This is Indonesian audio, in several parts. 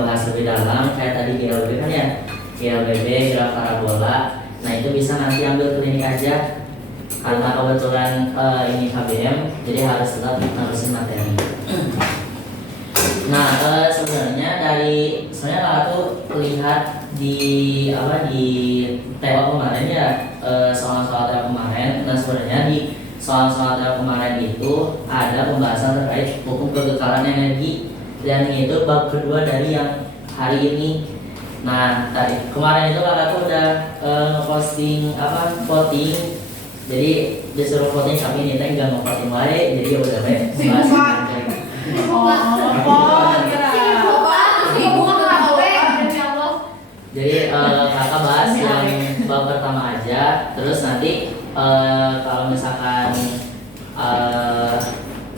dibahas lebih dalam kayak tadi GLB kan ya, GLBB, graf parabola. Nah itu bisa nanti ambil klinik aja karena kebetulan ini HBM, jadi harus tetap nerusin materi. Nah sebenarnya sebenarnya kakak tuh lihat di TO kemarin ya, soal-soal TO kemarin. Nah sebenarnya di soal-soal TO kemarin itu ada pembahasan terkait hukum kekekalan energi, dan itu bab kedua dari yang hari ini. Nah tadi kemarin itu kakak tuh udah ngeposting voting, jadi disuruh voting, tapi ini teh nggak ngevoting wae, jadi ya udah deh jadi kakak bahas yang bab pertama aja, terus nanti kalau misalkan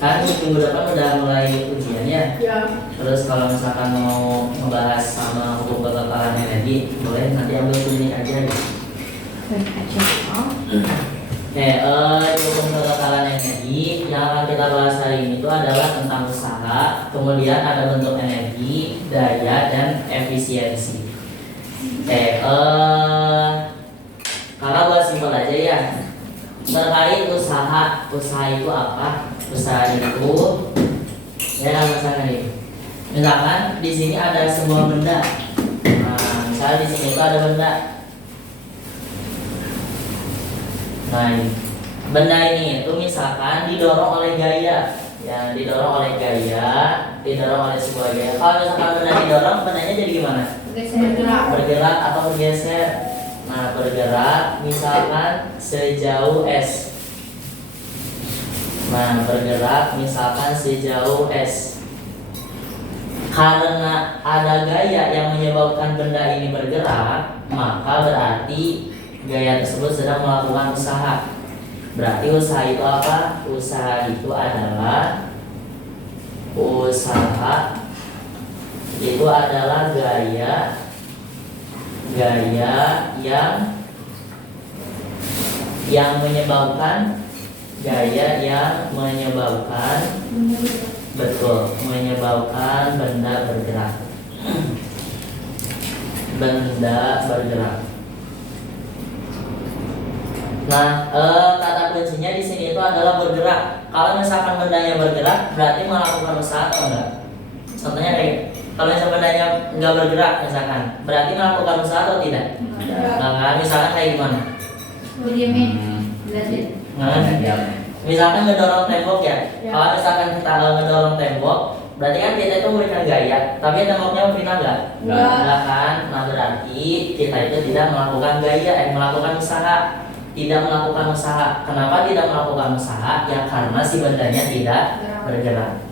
kan minggu depan udah mulai ujian ya. Terus kalau misalkan mau membahas sama hukum kekekalan energi, boleh nanti ambil klinik aja gitu. Oke, hukum kekekalan energi yang akan kita bahas hari ini itu adalah tentang usaha, kemudian ada bentuk energi, daya, dan efisiensi. Oke, kakak buat simpel aja ya. Terkait usaha itu apa? Usaha itu ya misalkan ini. Misalkan di sini ada sebuah benda. Nah, misalnya di sini itu ada benda. Nah, benda ini itu misalkan didorong oleh gaya, ya didorong oleh sebuah gaya. Kalau misalkan benda didorong, bendanya jadi gimana? Bergerak atau bergeser. Nah, bergerak misalkan sejauh S. Nah, bergerak misalkan sejauh S. Karena ada gaya yang menyebabkan benda ini bergerak, maka berarti gaya tersebut sedang melakukan usaha. Berarti usaha itu apa? Usaha itu adalah gaya yang menyebabkan benda bergerak. Nah, kata kuncinya di sini itu adalah bergerak. Kalau misalkan bendanya bergerak, berarti melakukan usaha atau enggak? Contohnya kayak kalau misalkan bendanya enggak bergerak, misalkan, berarti melakukan usaha atau tidak? Enggak. Misalkan kayak gimana? Misalkan ngedorong tembok ya. Kalau misalkan kita ngedorong tembok, berarti kan kita itu memberikan gaya, tapi temboknya memberikan enggak kan? Nah berarti kita itu tidak melakukan gaya, melakukan usaha. Tidak melakukan usaha. Kenapa tidak melakukan usaha? Ya karena si bendanya tidak bergerak.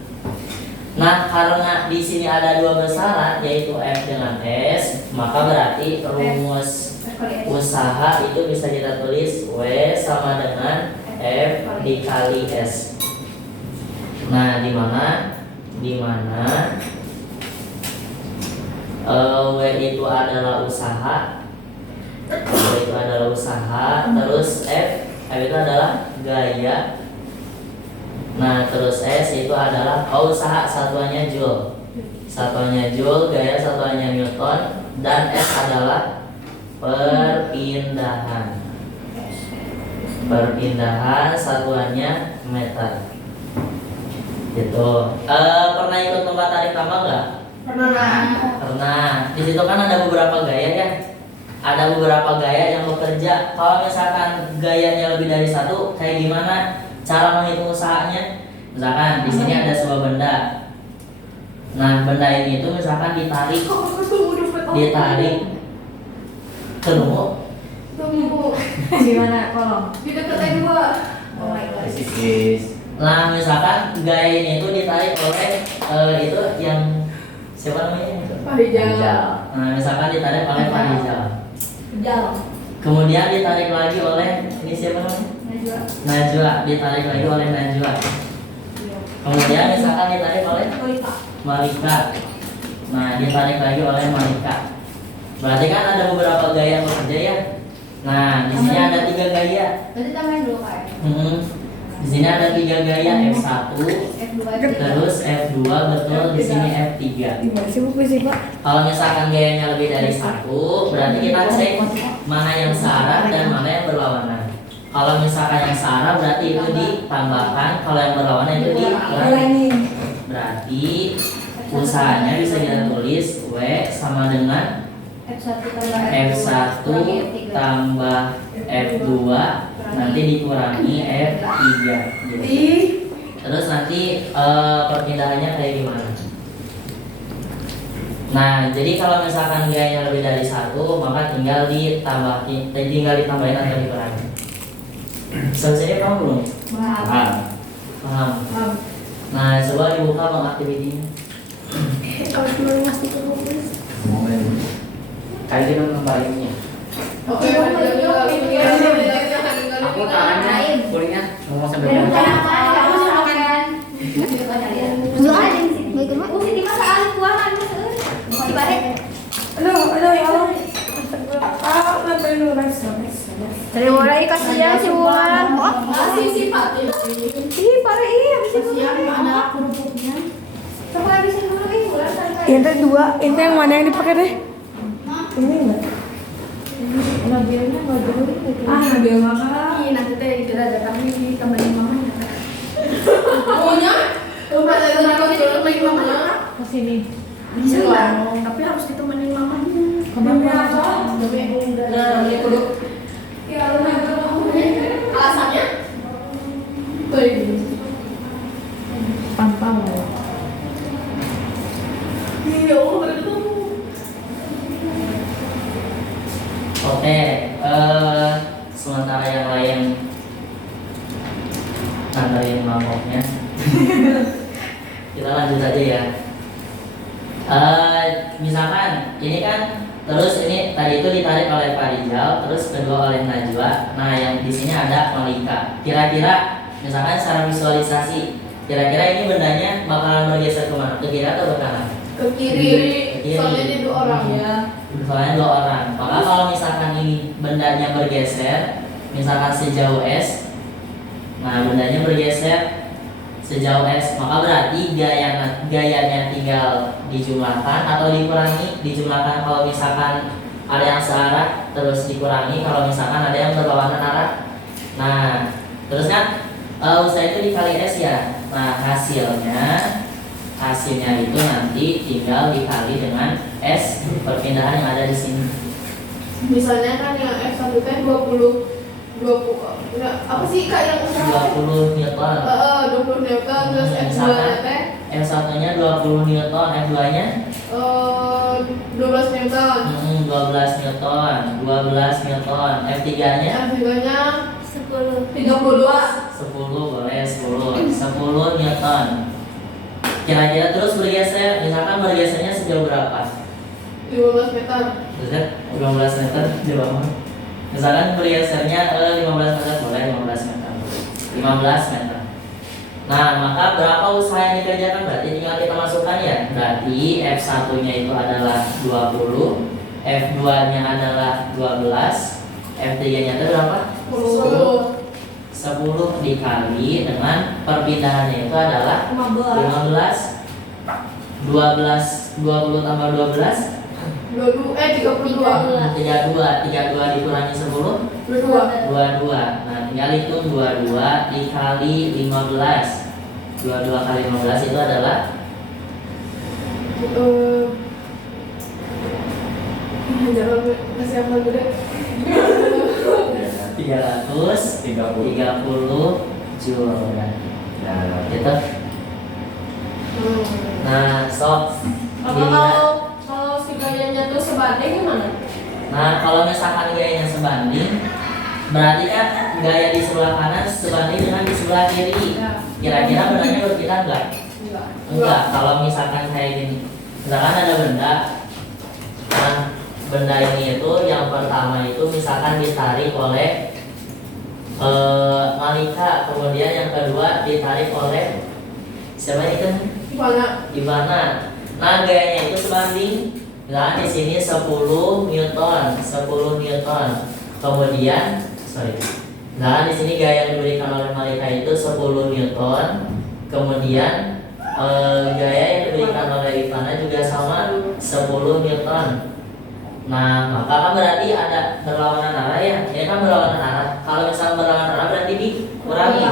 Nah karena di sini ada dua besaran yaitu F dengan S, maka berarti rumus usaha itu bisa kita tulis W sama dengan F dikali S. Nah di mana W itu adalah usaha, terus F itu adalah gaya. Nah terus S itu adalah usaha, satuannya Joule, gaya satuannya Newton, dan S adalah perpindahan satuannya meter. Gitu. Pernah ikut lomba tarik tambang nggak? Pernah. Di situ kan ada beberapa gaya ya. Ada beberapa gaya yang bekerja. Kalau misalkan gayanya lebih dari satu, kayak gimana cara menghitung usahanya? Misalkan di sini ada sebuah benda. Nah, benda ini itu misalkan ditarik ke Gimana kolom? Di dekat dua. Oh my god. Nah, misalkan gaya ini itu ditarik oleh itu yang siapa namanya? Pak Rijal. Nah, misalkan ditarik oleh Pak Rijal. Rijal. Kemudian ditarik lagi oleh ini siapa namanya? Najwa, ditarik lagi oleh Najwa. Kemudian misalkan ditarik oleh Malika. Nah, ditarik lagi oleh Malika. Berarti kan ada beberapa gaya yang bekerja ya. Nah, di sini ada 3 gaya. Berarti tambahin dulu Kak. Di sini ada 3 gaya F1, F2 terus F2, betul di sini F3. Gimana sih bu sih pak? Kalau misalkan gayanya lebih dari 1, berarti kita cek mana yang searah dan mana yang berlawanan. Kalau misalkan yang searah berarti itu ditambahkan, kalau yang berlawanan itu dikurangi. Berarti usahanya bisa kita tulis W sama dengan F1 F1 tambah F2 nanti dikurangi F3 gitu. Terus nanti perpindahannya kayak gimana? Nah, jadi kalau misalkan gayanya lebih dari 1, maka tinggal ditambahin atau dikurangi. Sampai sini paham belum? Paham. Nah, coba dibuka bang aktivitinya. Harus dulu ngasih ke rumus. Kayak gitu ngebaliknya. Oke, Aku tangannya kulitnya ngomong sambil Bukan ngomong. apa, kamu mau makan. Siti mah soal kuahan di balik. Aduh ya Allah. Nganterin dulu guys. Terima kasih kasihan si Wulan. Masih sifat. Ih, parah iya habis itu. Kasihan ada kerupuknya. Coba habisin dulu bulan sampai. Ini dua, ini yang mana yang dipakai deh? Ini enggak? Nabielnya nggak dulu. Nabiel makan. Ih, nanti teh kita datang nih temenin mamanya. Maunya? Rumah saya temenin mamanya. Ke sini. Bisa lah, tapi harus ditemenin mamanya. Kenapa? Nah, ini kudu. Ya, alasannya? Tuh. Pantang. Iya, betul. Oke, sementara yang lain nganterin mangkoknya, kita lanjut aja ya. Misalkan ini kan, terus ini tadi itu ditarik oleh Pak Rijal, terus kedua oleh Najwa. Nah, yang di sini ada Malika. Kira-kira, misalkan secara visualisasi, kira-kira ini bendanya bakalan bergeser kemana? Ke kiri atau ke kanan? Ke kiri. Soalnya dia 2 orang ya. Soalnya 2 orang. Maka kalau misalkan ini bendanya bergeser, misalkan sejauh S, nah bendanya bergeser sejauh S, maka berarti gayanya tinggal dijumlahkan atau dikurangi. Dijumlahkan kalau misalkan ada yang searah, terus dikurangi kalau misalkan ada yang berlawanan arah. Nah, terus kan usaha itu dikali S ya. Nah, hasilnya itu nanti tinggal dikali dengan S perpindahan yang ada di sini. Misalnya kan yang F1 teh 20 apa sih Kak yang 20 Newton. 20 Newton terus F2 nya teh F1-nya 20 Newton, F2-nya 12 Newton. 12 Newton, 12 Newton. F3-nya F3 nya 10. 32. 10, boleh 10 Newton. Kira-kira terus bergeser, misalkan bergesernya sejauh berapa? 15 meter. Terus 15 meter jauh banget. Misalkan bergesernya 15 meter, boleh 15 meter. 15 meter. Nah, maka berapa usaha yang dikerjakan? Berarti tinggal kita masukkan ya. Berarti F1-nya itu adalah 20, F2-nya adalah 12, F3-nya itu berapa? 10. 10 dikali dengan perpindahannya itu adalah 15. 20 tambah 12 32 32 dikurangi 10 22. Nah, tinggal hitung 22 dikali 15. 22 kali 15 itu adalah jangan kasih apa gede. 330 Joule ya. Nah, gitu. Nah, sob. Kalau si gayanya tuh sebanding gimana? Nah, kalau misalkan gayanya sebanding, berarti kan gaya di sebelah kanan sebanding dengan di sebelah kiri. Kira-kira bendanya berpindah enggak? Enggak. Kalau misalkan kayak gini, misalkan ada benda, nah benda ini itu yang pertama itu misalkan ditarik oleh Malika, kemudian yang kedua ditarik oleh siapa itu? Ivana. Nah, gayanya itu sebanding. Misalkan di sini 10 Newton, 10 Newton. Kemudian Nah, di sini gaya yang diberikan oleh Malika itu 10 Newton. Kemudian gaya yang diberikan oleh Ivana juga sama 10 Newton. Nah, maka kan berarti ada berlawanan arah ya. Ini kan berlawanan arah. Kalau misalnya berlawanan arah berarti dikurangi.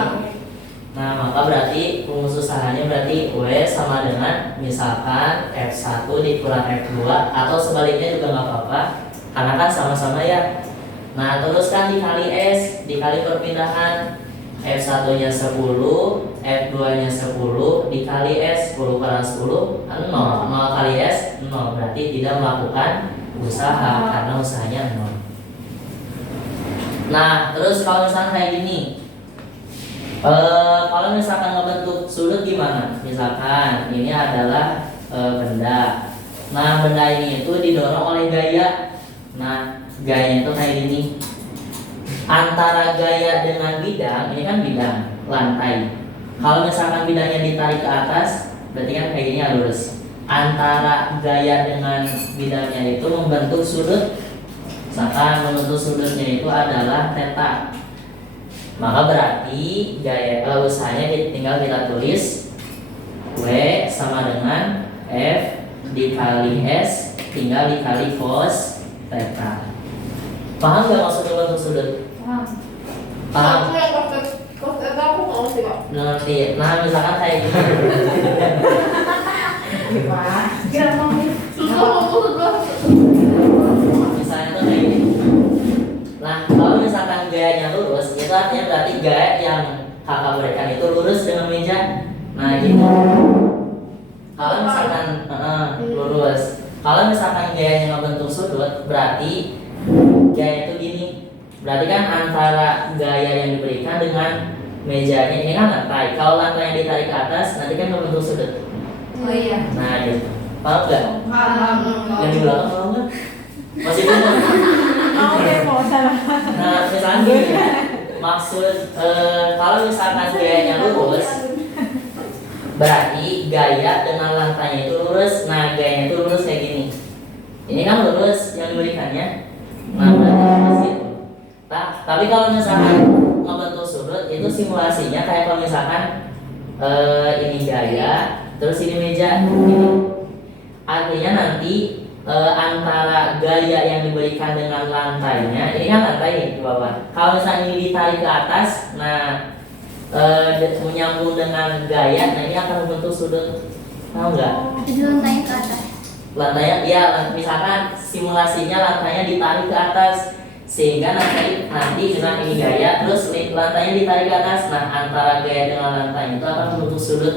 Nah, maka berarti rumus usahanya berarti W sama dengan misalkan F1 dikurang F2 atau sebaliknya juga nggak apa-apa karena kan sama-sama ya. Nah, terus kan dikali S, dikali perpindahan F1-nya 10, F2-nya 10 dikali S 10 kurang 10 0, 0 kali S 0 berarti tidak melakukan usaha karena usahanya 0. Nah, terus kalau misalkan kayak gini, kalau misalkan ngebentuk sudut gimana? Misalkan ini adalah benda. Nah, benda ini itu didorong oleh gaya. Nah, gayanya itu kayak gini. Antara gaya dengan bidang, ini kan bidang lantai. Kalau misalkan bidangnya ditarik ke atas, berarti kan kayak gini ya lurus. Antara gaya dengan bidangnya itu membentuk sudut. Misalkan membentuk sudutnya itu adalah theta. Maka berarti gaya usahanya tinggal kita tulis W sama dengan F dikali S tinggal dikali cos theta. Paham gak maksudnya bentuk sudut? Paham? Ngerti. Nah, misalkan kayak gini. Misalnya tuh kayak gini. Nah, kalau misalkan gayanya lurus, itu artinya berarti gaya yang kakak berikan itu lurus dengan meja. Nah, gitu. Kalau misalkan lurus, kalau misalkan gayanya membentuk sudut, berarti gaya itu gini. Berarti kan antara gaya yang diberikan dengan mejanya ini kan lantai. Kalau lantai yang ditarik ke atas, nanti kan membentuk sudut. Oh iya. Nah, gitu. Paham nggak? Paham. Yang di belakang paham nggak? Masih bingung? Mau salah. Nah, misalnya gini, maksud kalau misalkan gayanya lurus, berarti gaya dengan lantainya itu lurus. Nah, gayanya itu lurus kayak gini. Ini kan lurus yang diberikannya. Nah, berarti lurus gitu. Nah, tapi kalau misalkan membentuk sudut itu simulasinya kayak kalau misalkan ini gaya, terus ini meja, ini. Artinya nanti antara gaya yang diberikan dengan lantainya, ini kan lantai di bawah. Kalau misalnya ini ditarik ke atas, nah menyambung dengan gaya, nah ini akan membentuk sudut. Tahu nggak? Jadi lantainya ke atas. Lantainya, ya misalkan simulasinya lantainya ditarik ke atas, sehingga nanti misalnya ini gaya, terus lantainya ditarik ke atas. Nah, antara gaya dengan lantai itu akan membentuk sudut.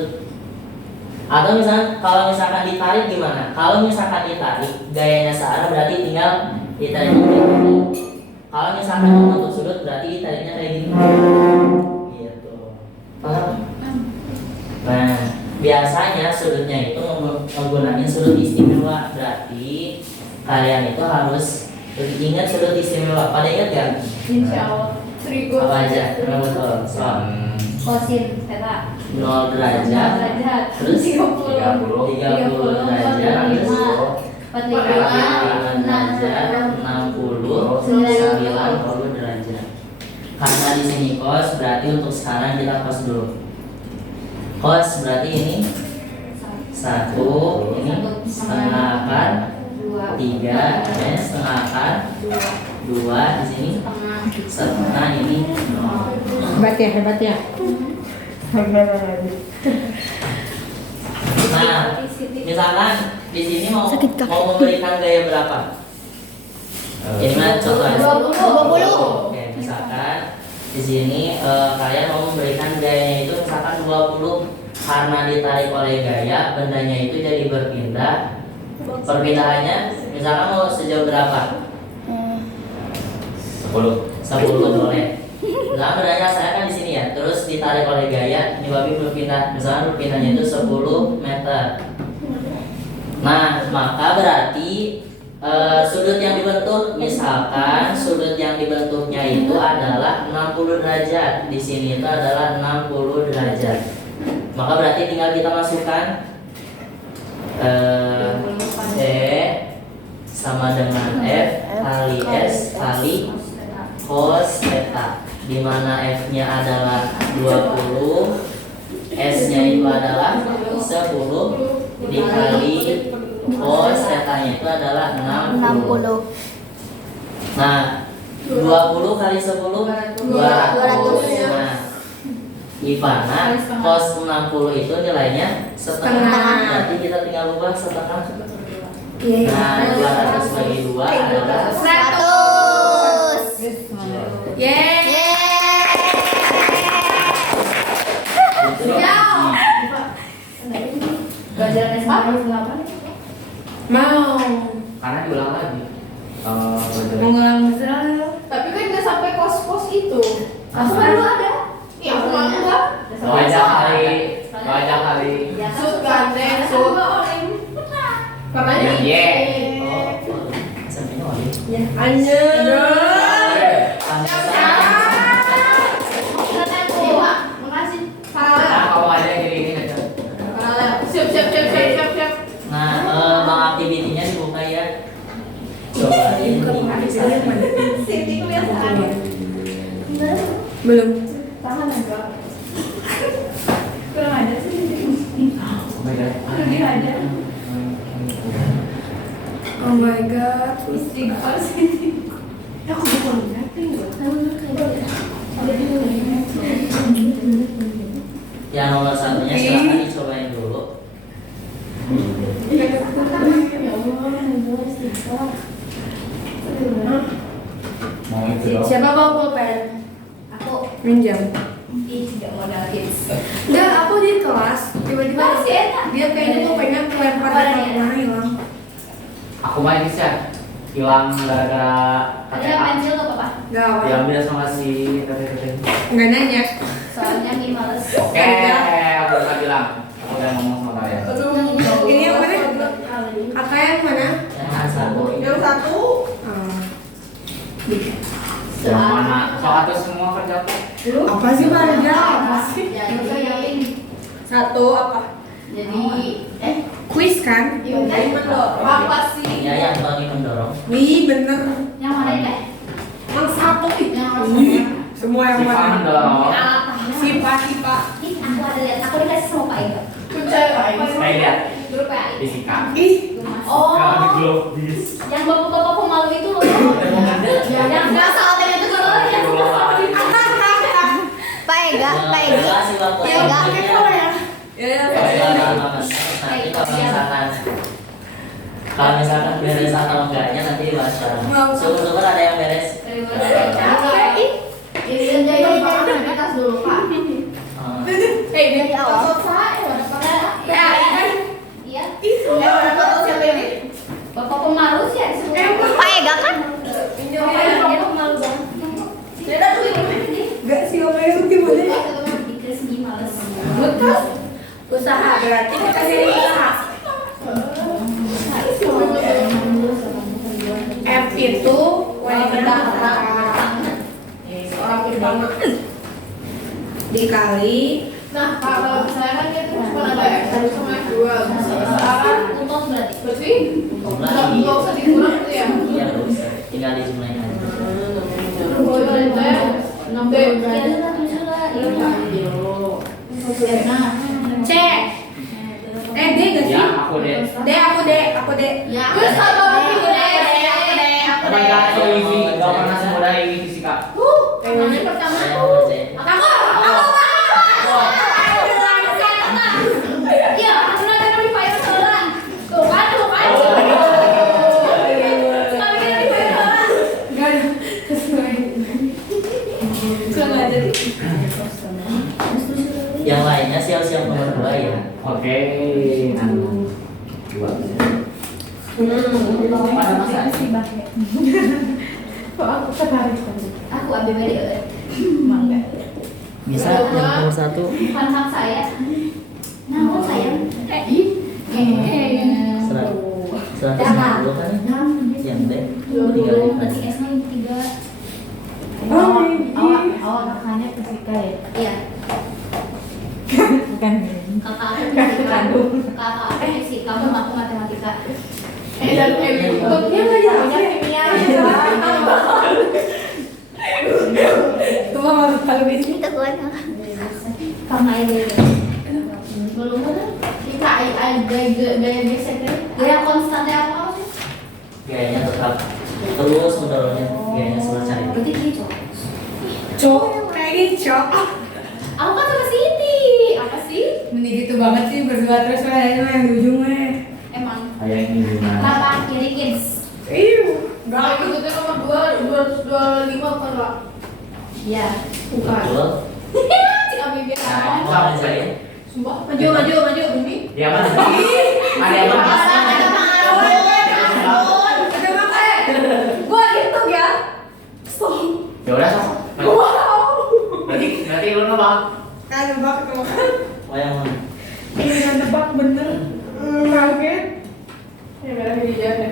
Atau misalnya kalau misalkan ditarik gimana? Kalau misalkan ditarik gayanya searah berarti tinggal ditariknya kayak gini. Kalau misalkan membentuk sudut berarti ditariknya kayak gini. Gitu. Paham? Nah, biasanya sudutnya itu menggunakan sudut istimewa. Berarti kalian itu harus ingat sudut istimewa. Pada ingat gak? Insya Allah. Seribu. Apa aja? Nah, betul. Soal Kosin theta 0 derajat, terus 30 30 derajat, terus 45 derajat, 60, 90 derajat. Karena di sini cos, berarti untuk sekarang kita cos dulu. Cos berarti ini 1, ini setengah akar, 3, setengah akar, 2 di sini setengah, ini 0. Hebat ya. Nah, misalkan di sini mau memberikan gaya berapa? Ini mah contoh aja. 20. Oke, misalkan di sini kalian mau memberikan gayanya itu misalkan 20 karena ditarik oleh gaya, bendanya itu jadi berpindah. Perpindahannya misalkan mau sejauh berapa? 10 boleh. Nah, bendanya saya kan di sini ya, terus ditarik oleh gaya, menyebabkan berpindah. Misalkan berpindahnya itu 10 meter. Nah, maka berarti sudut yang dibentuk, misalkan sudut yang dibentuknya itu adalah 60 derajat. Di sini itu adalah 60 derajat. Maka berarti tinggal kita masukkan C sama dengan F kali S kali cos theta di mana F-nya adalah 20, S-nya itu adalah 10 dikali cos theta-nya itu adalah 60. 60. Nah, 20 kali 10 200. Nah, gimana cos 60 itu nilainya setengah. Nanti kita tinggal ubah setengah. Nah, 200 bagi 2 adalah 100. Yeay. Pelajaran SMA berapa? Mau. Karena diulang lagi. Mengulang tapi kan nggak sampai kos-kos itu. Aku baru ada. Iya, aku mau enggak. Wajah kali. Sud kan, sud. Makanya. Iya. SMP-nya wali. Ya, anjir. Makasih. Nah, kamu aja gini aja. Siap. Nah, bang aktivitinya dibuka ya. Coba ini. Belum. Tahan enggak? Kurang ada sih. Oh my god. Oh my god. Istighfar sih. Aku bukan ngerti. Yang nomor satunya silahkan dicobain dulu. Mau itu dong. Siapa bawa pulpen? Aku. Minjam. Ih, tidak modal kids. Enggak, aku di kelas tiba-tiba Masih enak. dia kayaknya tuh pengen kelempar Apa dari ya? mana hilang. Aku main sih ya. Hilang gara-gara Ada KTA. pensil gak apa-apa? Enggak apa. Diambil sama si teteh. Enggak nanya. Soalnya Ki males. Oke, aku udah bilang. Aku udah ngomong sama kalian. Ini yang mana? Kakak yang mana? Yang satu. Yang satu. Oh. Yang mana? Soal semua kerja aku. Apa sih Marga? Jadi, Satu apa? jadi, Quiz kan? Apa sih? Ya, yang Tony mendorong. Wih, bener. yang mana ini? Yang satu itu. Yang harus Ih, semua yang Si Pan mana? dong. Sipa. Ih, aku ada lihat. Aku dikasih sama Pak Ega. Saya lihat Grup PAI. fisika. Ih, Oh, Kalau di globis. yang bapak-bapak pemalu itu loh. Yang nggak salah itu kalau yang Pak Ega, Pak Egi. Kasih waktu. Pak Ega. Nanti kalau misalkan beres atau enggaknya nanti dibahas bareng. Syukur-syukur ada yang beres. Ini jadi tas dulu Pak. Dia Di awal. Ya, Iya. ada foto siapa ini? Bapak pemalu sih ya disebut. Pak Ega kan? Dia pemalu banget. Dia tuh ini. enggak sih Om itu gimana? Dikira segi males. Betul. Usaha berarti kita sini usaha. F itu wanita orang pertama Dikali. Nah, kalau misalnya kan dia tuh cuma ada F1 sama F2. Sekarang Untung berarti. berarti nggak usah dikurang tuh ya. Iya, nggak usah. Tinggal dijumlahin aja. D. C. D gak sih? Ya, aku deh. Aku D. Ya. Terus kalau aku D. Oh my god, so easy. Gak pernah semudah ini fisika. Emangnya pertama Saya tuh. nomor C. Iya, aku nanti di fire saudara. Tuh kan, tuh kan. Sekali kita di fire saudara. Enggak ada. Sengaja. Yang lainnya siap-siap nomor 2 ya. Oke, dua. Pada masa Kok aku tertarik Aku ambil media. Mangga. Bisa yang nomor 1. Hak saya. Nah, saya. Serat. 150 kan? Yang D. 3 Berarti S-nya 3. Awal kakaknya fisika ya? Iya. Bukan. Kakak aku fisika. Kakak aku fisika, kamu aku matematika. Dan bentuknya nggak jauh kimia. Tuh kan? Sama ini. Belum ada. Kita gaya gesek deh. Gaya konstannya apa sih? Gayanya tetap terus mendorongnya gayanya selalu cari. Berarti gini cowok. Cok, kayak gini cok. Aku kan sama Siti. Apa sih? Mending gitu banget sih berdua terus kayaknya yang di ujungnya. Emang. Kayak yang ini gimana? Kenapa kiri kids? Kalau gitu tuh nomor 225 apa enggak? Iya. Bukan. Betul. Cik Abi biar Nah, ngomong. sama saya. Sumpah. Maju demi. Dia mana? Ada yang mana? Gua hitung ya. Ya udah, sok. Berarti lu nebak. Kan nebak ketemu kan? Oh yang mana? Ini nebak bener. Kaget. Ya benar ini dia deh.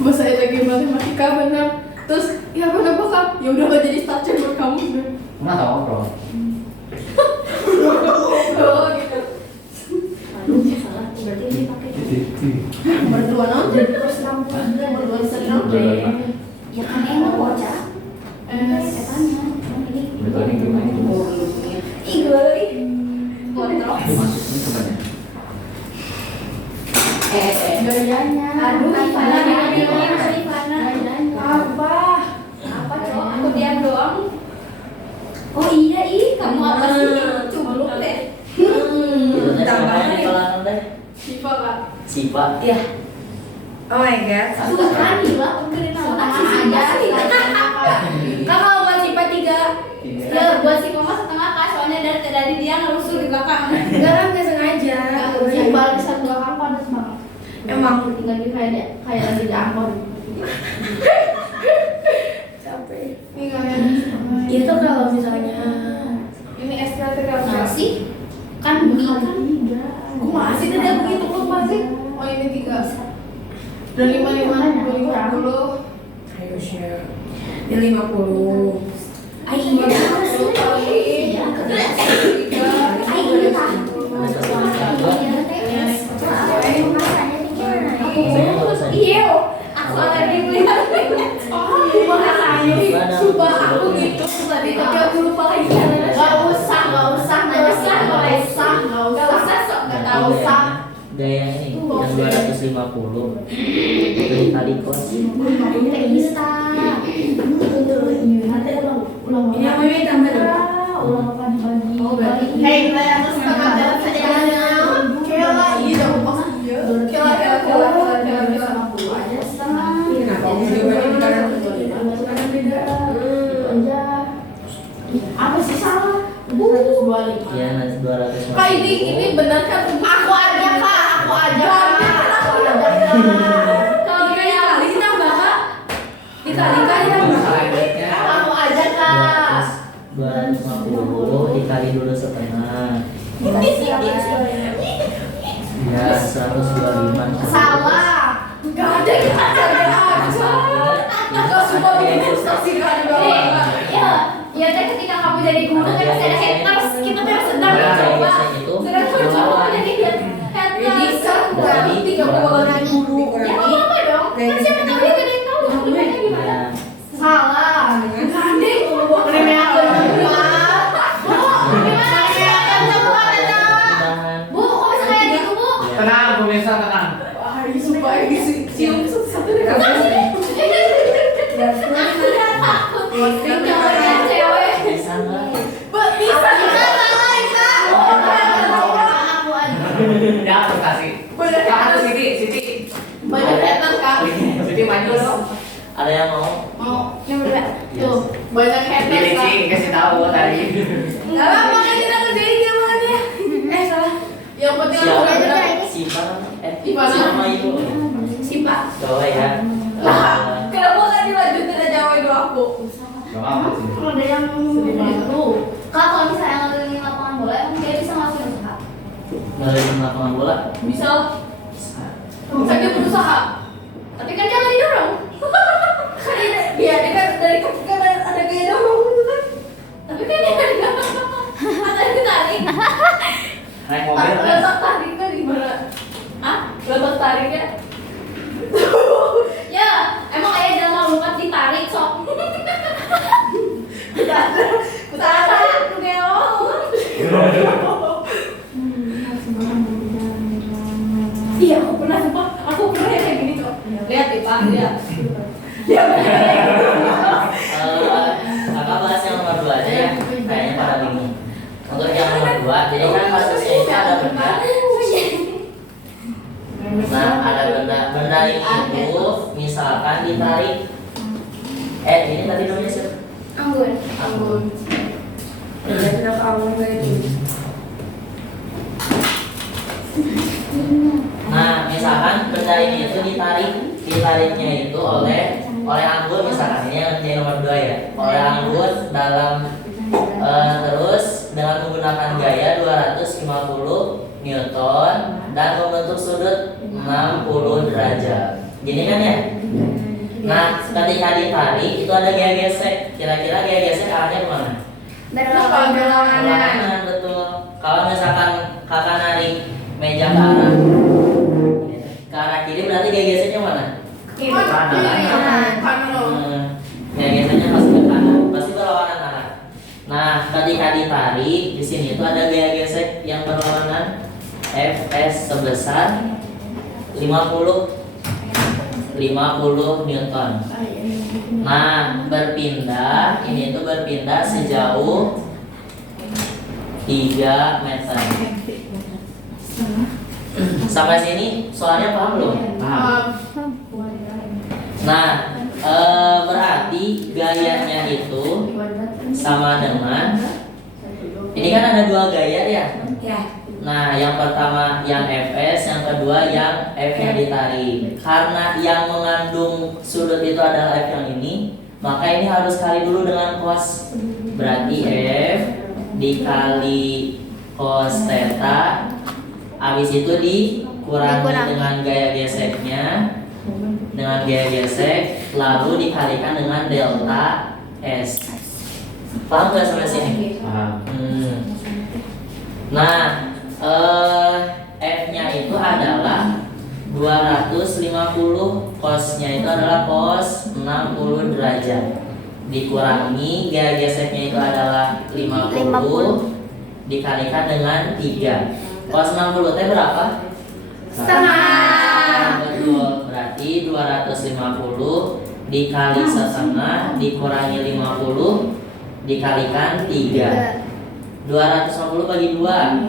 Mas saya lagi matematika benar. Terus ya benar bakal. Ya udah gak jadi starter buat kamu sudah. Mana tahu bro? Oh gitu. Aduh, salah. Berarti ini pakai. Nomor 2 non. Terus 60. Nomor 2 senang. Ya kan emang bocah. Katanya. Ini. Betul nih gimana itu? Ih, gue lagi. Kontrol. Masukin sebenarnya. Gayanya. Aduh, Ivana. Gayanya. Ivana. Apa? Apa cowok? Aku diam doang. Oh iya, kamu apa sih? Cubluk deh. Itu namanya di kalangan deh. Siva kak. Sipa. Iya. Oh my god. Suka kan gila, pemberi nama aja sih. Kak kalau buat Siva 3. Ya, buat si mama setengah kak, soalnya dari dia ngerusuh di belakang. Enggak kan nggak sengaja. Yang balik di satu belakang panas banget. Emang Tinggal di kayak lagi di angkot. capek. Ini kalian. Itu kalau misalnya Ini SKT kan? Masih? Kan bunyi kan? Kok masih tadi aku hitung lupa sih? Oh ini 3. Dan 55, 20. ayo share. Di 50. Ayo iya, kali. ya. Tiga. Ayo kita. Iya, aku lagi melihat. Sumpah aku gitu tadi tapi aku lupa lagi. Gak usah sok gak Nah, usah. Gaya ini yang 250 dari tadi kos. Bisa. Ini yang ini tambah Ulang pagi-pagi. Oh berarti. Hei, yang setengah jalan saja. Kela iya dong maksudnya. Kela. Aja setengah. Kenapa aku jawabannya di kanan? Kanan beda. Apa sih salah? 125. Iya, nanti 250. Kak ini benar kan? Aku aja kak. Kalau dikali ditambah kak? Dikali-kali Masalah duitnya. Aku aja kak. 250 dikali dulu setengah. Ya, 125. Salah. Gak ada kita cari aja. Gak semua investasi kan Ya teh ketika kamu jadi guru kan pasti ada haters. Kita tuh sedang mencoba. Sedang mencoba jadi haters. Jadi 30 dulu. Ya nggak apa-apa dong. Kan siapa tahu dia gak ada yang tahu hidupnya gimana. Salah. Gandeng. Bu, kok bisa kayak gitu bu? Tenang, pemirsa tenang. Sumpah ini cium satu deh. Aku udah takut. Tinggalnya cewek. Bisa nggak? Bisa. Aku aja. Ya, harus kasih. Banyak Kak, harus Siti. Banyak haters kak. Siti maju dong. Ada yang mau? Mau yang berdua. Tuh banyak haters kak. Dilicin, kasih tahu tadi. Gak apa-apa kan kita kerjain dia makannya. Salah. Yang penting aku Siapa? aja. Sipa. Ivana. Sama ibu. Sipa. Coba ya. Lah, kenapa kan dilanjutin aja Wedo aku? Gak apa sih. Kalau ada yang itu, kak kalau misalnya ngeliling lapangan bola, emang dia bisa ngelakuin usaha? Ngeliatin lapangan bola. Bisa lah. Bisa dia berusaha. Tapi kan jangan didorong. Iya, dia kan dari kecil kan ada gaya dorong gitu kan. Tapi kan dia ada ditarik. Naik mobil kan? Letak tariknya di mana? Ah, Letak tariknya. ya, emang ayah jangan lompat ditarik sok. Kita Ya. Kakak bahas yang nomor 2 aja ya. Kayaknya pada bingung. Untuk yang nomor 2, jadi kan kasusnya itu ada benda. Nah, ada benda itu misalkan ditarik. Ini tadi namanya siapa? Anggun. Anggun. Nah, misalkan benda ini itu ditariknya itu oleh Anggun, misalkan ini yang nomor 2 ya. Oleh Anggun dalam terus dengan menggunakan gaya 250 Newton dan membentuk sudut 60 derajat. Gini kan ya? Nah, ketika ditarik itu ada gaya gesek. Kira-kira gaya gesek arahnya kemana? Berlawanan. Berlawanan, betul. Kalau misalkan kakak narik meja ke arah kiri, berarti gaya geseknya mana? Kiri. Gaya geseknya pasti ke kanan, pasti berlawanan arah. Nah, ketika ditarik di sini itu ada gaya gesek yang berlawanan Fs sebesar 50 Newton. Nah, berpindah, ini itu berpindah sejauh 3 meter. Sampai sini soalnya paham belum? Nah, berarti gayanya itu sama dengan, ini kan ada 2 gaya ya. Nah, yang pertama yang Fs, yang kedua yang F yang ditarik. Karena yang mengandung sudut itu adalah F yang ini, maka ini harus kali dulu dengan cos. Berarti F dikali cos theta, habis itu dikurangi dengan gaya geseknya, dengan gaya gesek, lalu dikalikan dengan delta S. Paham nggak sampai sini? Nah, F-nya itu adalah 250, cos-nya itu adalah cos 60 derajat. Dikurangi gaya geseknya itu adalah 50 dikalikan dengan 3. Cos 60 teh berapa? Setengah. Betul, berarti 250 dikali setengah dikurangi 50 dikalikan 3. 250 bagi 2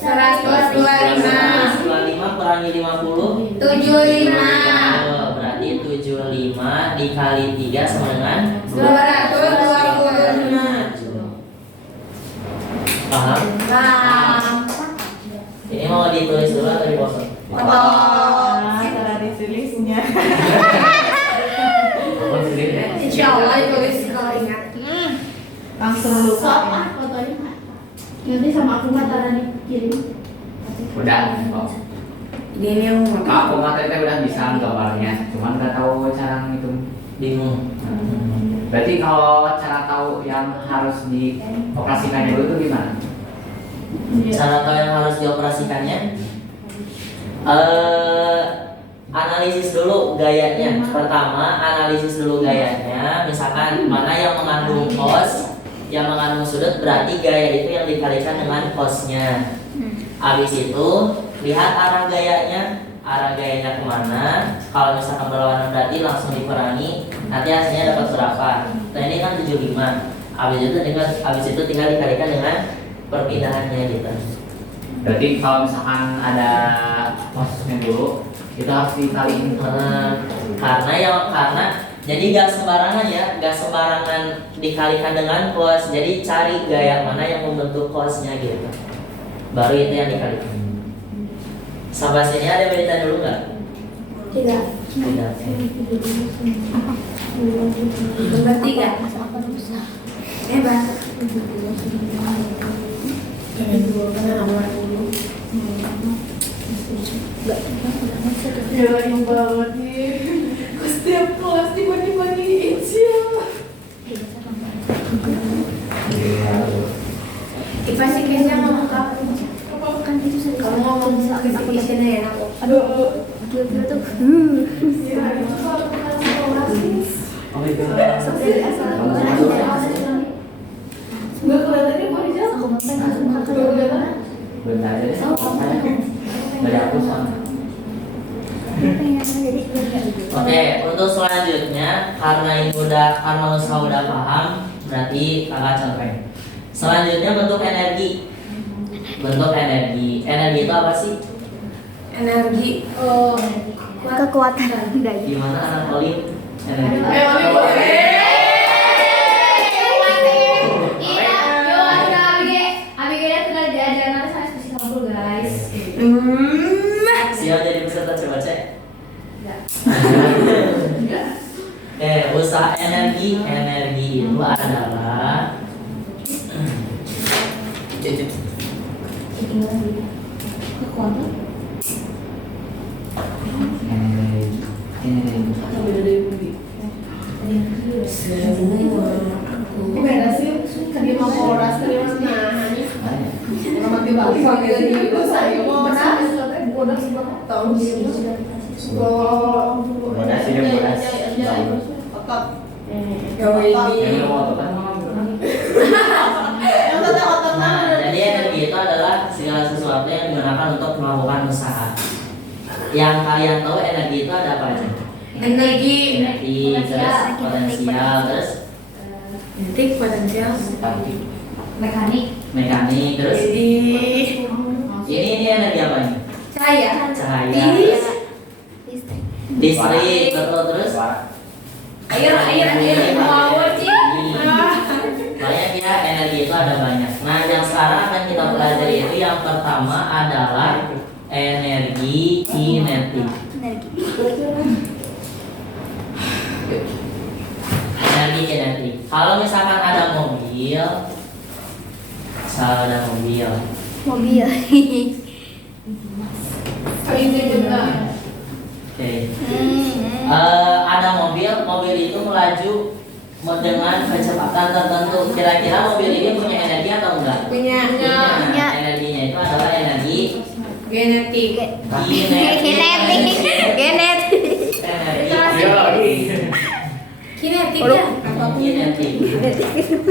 125. 125 kurangi 50 75. Berarti 75 dikali 3 sama dengan 225. Paham? Ini mau ditulis dulu atau dipotong? Cara ditulisnya. Insya Allah ditulis kalau ingat. Langsung lupa. Fotonya nanti sama aku kata dikirim. Udah. Ini yang Aku materi udah bisa gambarnya, cuman nggak tahu cara ngitung. Bingung. Berarti kalau cara tahu yang harus dioperasikannya dulu itu gimana? Cara tahu yang harus dioperasikannya, analisis dulu gayanya. Pertama, analisis dulu gayanya. Misalkan mana yang mengandung cos, yang mengandung sudut, berarti gaya itu yang dikalikan dengan cosnya. Habis itu lihat arah gayanya kemana. Kalau misalkan berlawanan berarti langsung dikurangi, nanti hasilnya dapat berapa. Nah ini kan 75. Habis itu tinggal dikalikan dengan perpindahannya gitu. Berarti kalau misalkan ada posnya dulu, itu harus dikaliin. Karena jadi gak sembarangan dikalikan dengan cos. Jadi cari gaya mana yang membentuk cosnya gitu. Baru itu yang dikalikan. Sampai sini ada berita dulu nggak? Tidak. Tidak. Nomor 3. Hebat. Ya yang banget nih. Setiap kelas dibagi-bagiin siapa? Ipa sih kayaknya ngomong apa? Kan itu kamu ngomong application-nya ya aku. Aduh. Dia tuh. Ya itu kalau kita sekolah Oh itu. Dari asal. nggak kelihatannya mau dijawab. Nggak kelihatan. Bentar aja deh. Dari aku sama. Jadi Oke, untuk selanjutnya karena usaha udah paham, berarti kakak contohin. Selanjutnya bentuk energi. Bentuk energi. Energi itu apa sih? Energi. Kekuatan daya. Gimana anak Olim? Energi. Siapa jadi peserta coba cek? Usaha energi itu adalah Beda sih, tadi mau poras, tadi mau nahan. Orang mati balik dari saya mau bodas tahu sih. Bodas ini bodas. Otot. Ini mau apa? Yang kata otot Nah, jadi energi itu adalah segala sesuatu yang digunakan untuk melakukan usaha. Yang kalian tahu energi itu ada apa aja? Energi. Energi, terus potensial, terus Titik potensial. mekanik, terus ini energi apa ini? Cahaya. Cahaya, terus listrik, betul, terus Air. banyak ya, energi itu ada banyak. Nah, yang sekarang akan kita pelajari itu yang pertama adalah energi kinetik. Energi kinetik. Kalau misalkan ada mobil, Mobil. Oke. Ada mobil itu melaju dengan kecepatan tertentu. Kira-kira mobil ini punya energi atau enggak? Punya. Punya. Energinya itu adalah energi Genetik. kinetik. Genetik. Energi Kinetik ya. kinetik.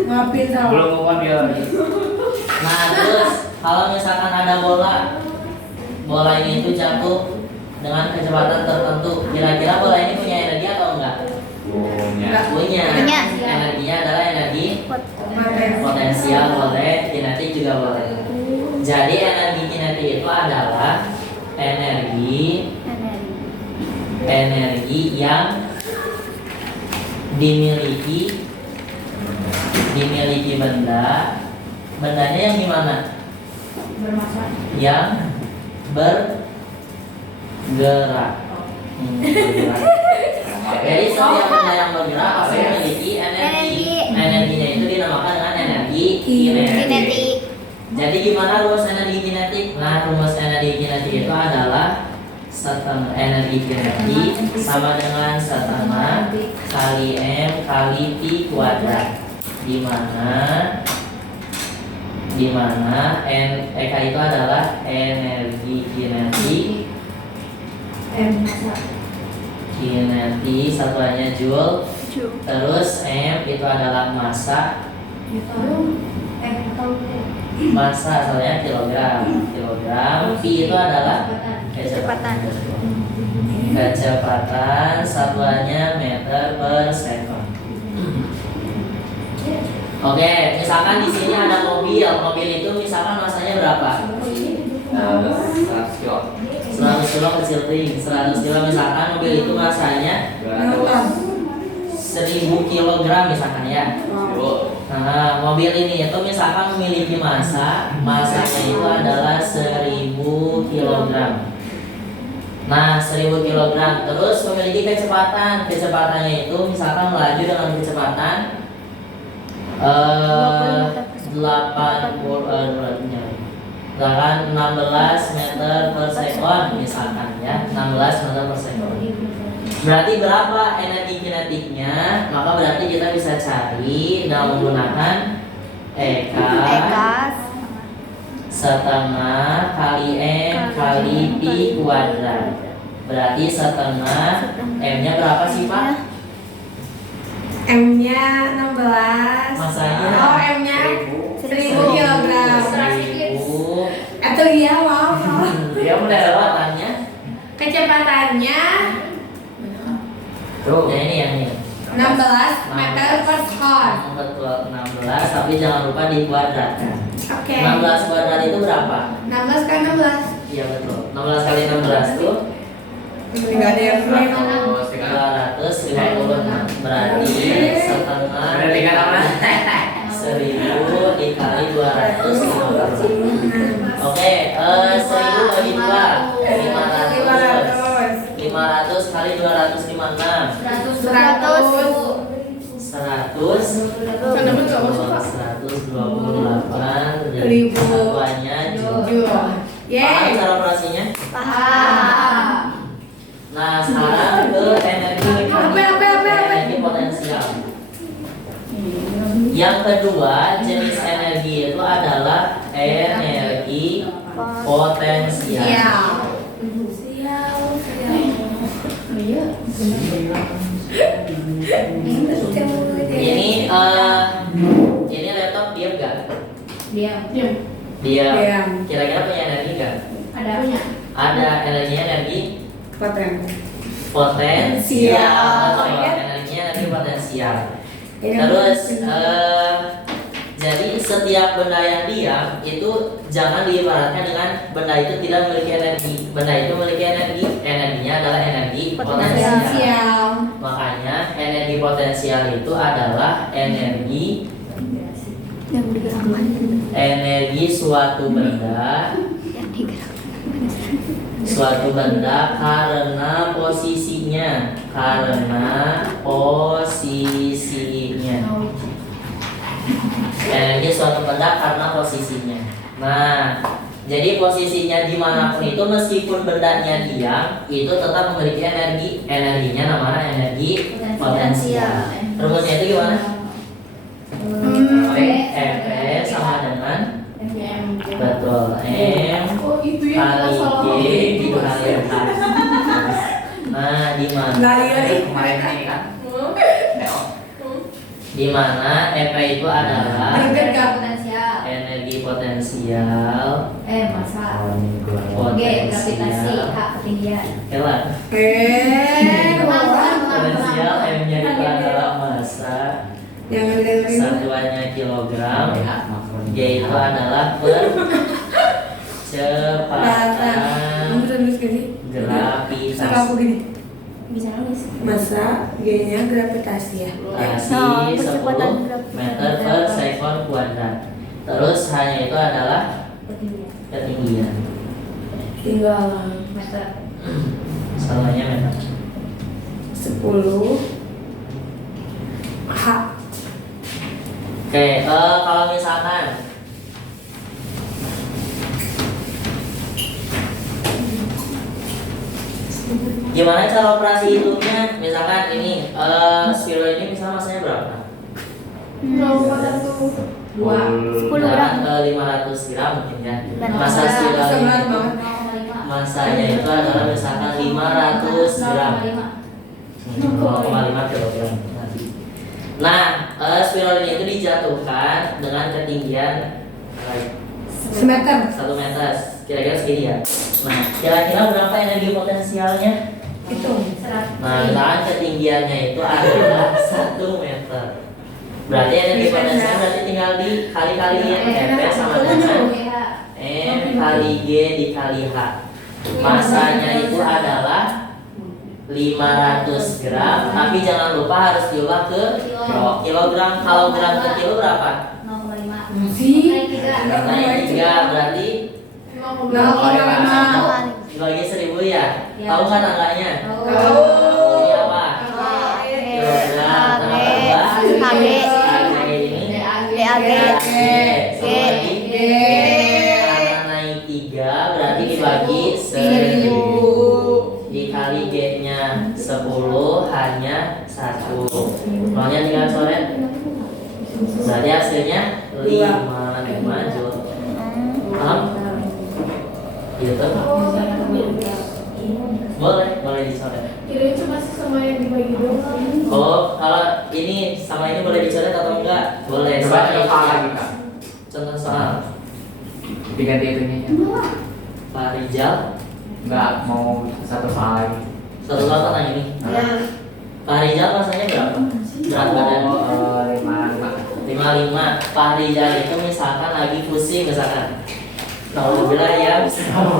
Ngapain tahu? Belum ngomong biologi. Nah, terus kalau misalkan ada bola ini itu jatuh dengan kecepatan tertentu. Kira-kira bola ini punya energi atau enggak? Punya. Punya. Energinya adalah energi potensial, boleh, kinetik juga boleh. Jadi energi kinetik itu adalah energi yang dimiliki bendanya yang gimana? Yang bergerak. Jadi setiap benda yang bergerak pasti memiliki energi. Energinya itu dinamakan dengan energi kinetik. Jadi gimana rumus energi kinetik? Nah, rumus energi kinetik itu adalah setengah energi kinetik sama dengan setengah kali M kali P kuadrat. Di mana EK itu adalah energi kinetik satuannya joule, terus M itu adalah massa soalnya kilogram, P itu adalah kecepatan satuannya meter per second. Oke, misalkan di sini ada mobil itu misalkan masanya berapa? 100 kilo. 100 kilo kecil ting, 100 kilo misalkan mobil itu masanya 1000 kilogram misalkan ya. Nah, mobil ini itu misalkan memiliki masanya itu adalah 1000 kilogram. Nah, 1000 kilogram terus memiliki kecepatannya itu misalkan melaju dengan kecepatan 16 meter per sekon misalkan ya, 16 meter per sekon. Berarti berapa energi kinetiknya? Maka berarti kita bisa cari dengan menggunakan EK setengah kali M kali P kuadrat. Berarti setengah M-nya berapa sih Pak? M-nya 16. Masanya? Oh, M-nya 1000 kilogram. 1000. Atau iya, maaf. Dia kecepatannya Kecepatannya Tuh. Nah ini yang ini. 16 meter per sekon. Betul, 16, tapi jangan lupa di kuadrat. Oke. 16 kuadrat itu berapa? 16 kali 16. Iya betul. 16 kali 16 itu Enggak ada yang 256. Berarti setengah Ada 3 1000 dikali 250. Oke, 1000 bagi 2 500. 500 kali 256 Karena betul, nggak masuk, Pak. 128 jadi Ribu. satuannya juta. Paham cara operasinya? Paham. Nah, sekarang ke energi potensial. Yang kedua jenis energi itu adalah energi potensial. Ini laptop diam gak? Diam. Diam. Diam. Kira-kira punya energi gak? Ada punya. Ada energinya energi potensial. Sial. Energinya energi potensial. Terus jadi setiap benda yang diam itu jangan diibaratkan dengan benda itu tidak memiliki energi. Benda itu memiliki energi, energinya adalah energi potensial. Makanya energi potensial itu adalah energi suatu benda karena posisinya energi suatu benda karena posisinya. Nah, jadi posisinya dimanapun itu meskipun bendanya diam itu tetap memiliki energi. Energinya namanya energi potensial. Rumusnya itu gimana? F sama dengan betul M Oh itu yang kita salah kali G ngomong. dikali H. Nah, di mana? Kemarin ini kan. Di mana EP itu adalah Potensial. energi potensial. Masa. G gravitasi, H ketinggian. Kelar. Potensial M-nya itu adalah massa, satuannya kilogram. G itu adalah percepatan gravitasi. Bisa nulis. Masa G-nya gravitasi ya. Gravitasi 10 meter per sekon kuadrat. Terus hanya itu adalah Ketinggian. ketinggian. Tinggal Meter. Salahnya meter. 10 H. Oke, kalau misalkan gimana cara operasi hitungnya? Misalkan ini spiro ini misalnya masanya berapa? 2. 10 gram. 500 gram mungkin ya. Masa spiro ini masanya itu adalah misalkan 500 gram. 0,5 kilogram. Nah, spiral ini itu dijatuhkan dengan ketinggian Semeter. 1 meter, kira-kira segini ya. Nah, kira-kira berapa energi potensialnya? Itu. Nah, misalkan ketinggiannya itu adalah 1 meter. Berarti energi potensial berarti tinggal dikali-kaliin. F sama dengan M kali G dikali H. Masanya itu adalah 500 gram, tapi jangan lupa harus diubah ke kilogram. Kalau gram ke kilo berapa? 0,5. Naik 3 berarti 0,5. dibagi 1000 ya. Ya. Tahu nggak tangganya? Tahu. Ini apa? Kilogram. Kenapa berubah? Ini DAG. G. Karena naik 3 berarti dibagi 1000 dikali G-nya 10 hanya 1. Nolnya tinggal coret. Berarti hasilnya 5 joule. Paham? Gitu. Boleh dicoret. Kirain cuma sih sama yang dibagi doang. Oh, kalau ini sama ini boleh dicoret atau enggak? Boleh. Coba Soalnya contoh lagi kak. contoh soal Diganti itunya. Pak Rizal Nggak mau satu soal lagi. satu soal tentang ini. Pak Rizal masanya berapa? Berat badan? 55. Pak Rizal itu misalkan lagi pusing misalkan. Alhamdulillah ya.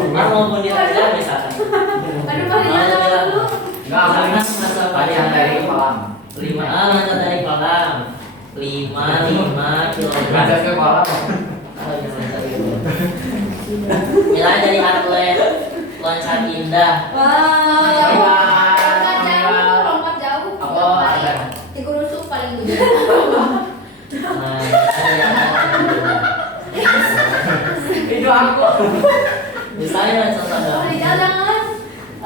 Mau bunuh aja misalkan. Aduh, Pak Rizal dulu. Enggak, Misalkan karena masa Pak tadi yang dari kolam. 5 loncat dari kolam. 5 kilogram. Loncat ke kolam. Nilai dari atlet loncat indah. Lompat jauh. Apa ada? Tiga rusuk paling gede. Nah, dari atlet indah. Itu aku. Misalnya contoh Pak Rizal jangan.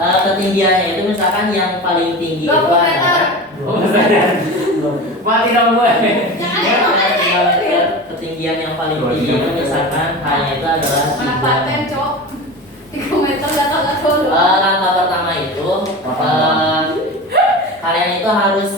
ketinggiannya itu misalkan yang paling tinggi 20 itu meter. adalah Oh, saya. Mati dong gue. ketinggian yang paling tinggi itu misalkan hanya itu adalah Anak paten, Cok. 3 meter gatal-gatal. langkah pertama itu kalian itu harus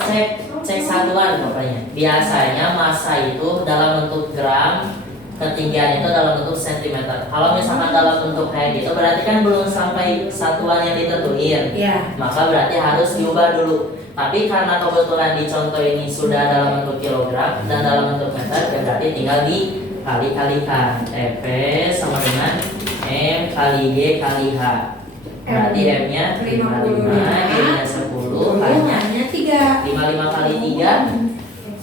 cek satuan pokoknya. Biasanya massa itu dalam bentuk gram, ketinggian itu dalam bentuk sentimeter. Kalau misalkan dalam bentuk kayak gitu berarti kan belum sampai satuan yang ditentuin. Iya. Maka berarti harus diubah dulu. Tapi karena kebetulan di contoh ini sudah dalam bentuk kilogram dan dalam bentuk meter, ya berarti tinggal dikali-kalikan. F sama dengan M kali G kali H. Berarti M-nya 55, G-nya 10, H-nya 3. 55 kali 3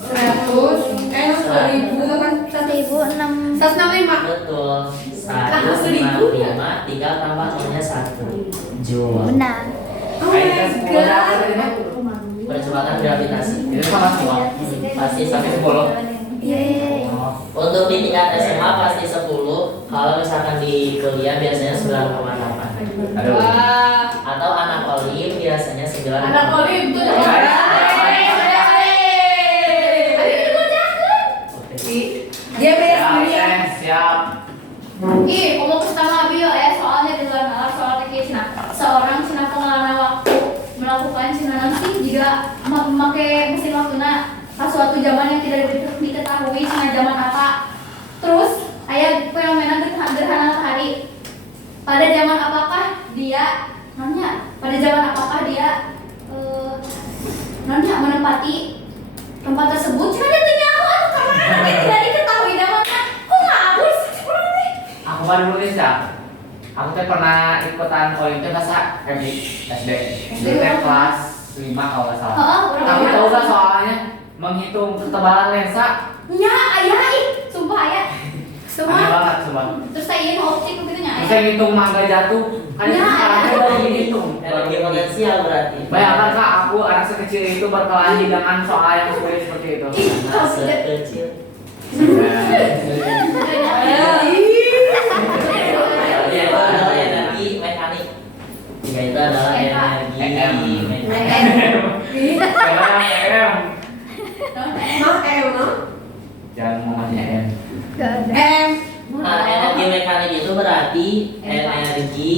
100 1000 kan 1.006. 165. betul. 155 tinggal tambah O-nya 1 Joule. Benar. Oh my god. Percepatan gravitasi. Itu sama semua. Pasti sampai 10. Yeay. Untuk di tingkat SMA pasti 10. Kalau misalkan di kuliah biasanya 9,8. Aduh. Wah. Atau anak olim biasanya 9. Anak olim tuh Oke. dia beres Siap, dulu ya. siap. Ih, ngomong pertama Bio soalnya di luar nalar soal teknis. Nah, seorang Cina pengelana waktu melakukan Cina nanti jika memakai mesin waktu pas suatu zaman yang tidak diketahui Cina zaman apa. Terus ayat fenomena gerhana matahari. Pada zaman apakah dia pada zaman apakah dia menempati tempat tersebut? Cina dia nyawa karena tidak diketahui namanya. Kok ngabur sih? Aku baru nulis ya. Aku teh pernah ikutan olimpiade masa MI SD. Itu teh kelas 5 kalau nggak salah. Tapi tahu nggak soalnya menghitung ketebalan lensa. Nya ayah ih, sumpah ayah. Aneh Semua. banget semua. Terus saya ini optik begitu nya Terus ayah. saya ngitung mangga jatuh. Kan itu Ya, sekarang ya. baru dihitung. Energi potensial berarti. Bayangkan kak, aku anak sekecil itu berkelahi dengan soal yang sulit seperti itu. Ih, Nah, kalau tidak. sekecil. Tiga itu adalah energi mekanik. Tiga itu adalah energi mekanik. Jangan ngomongnya M. Nah, energi mekanik itu berarti energi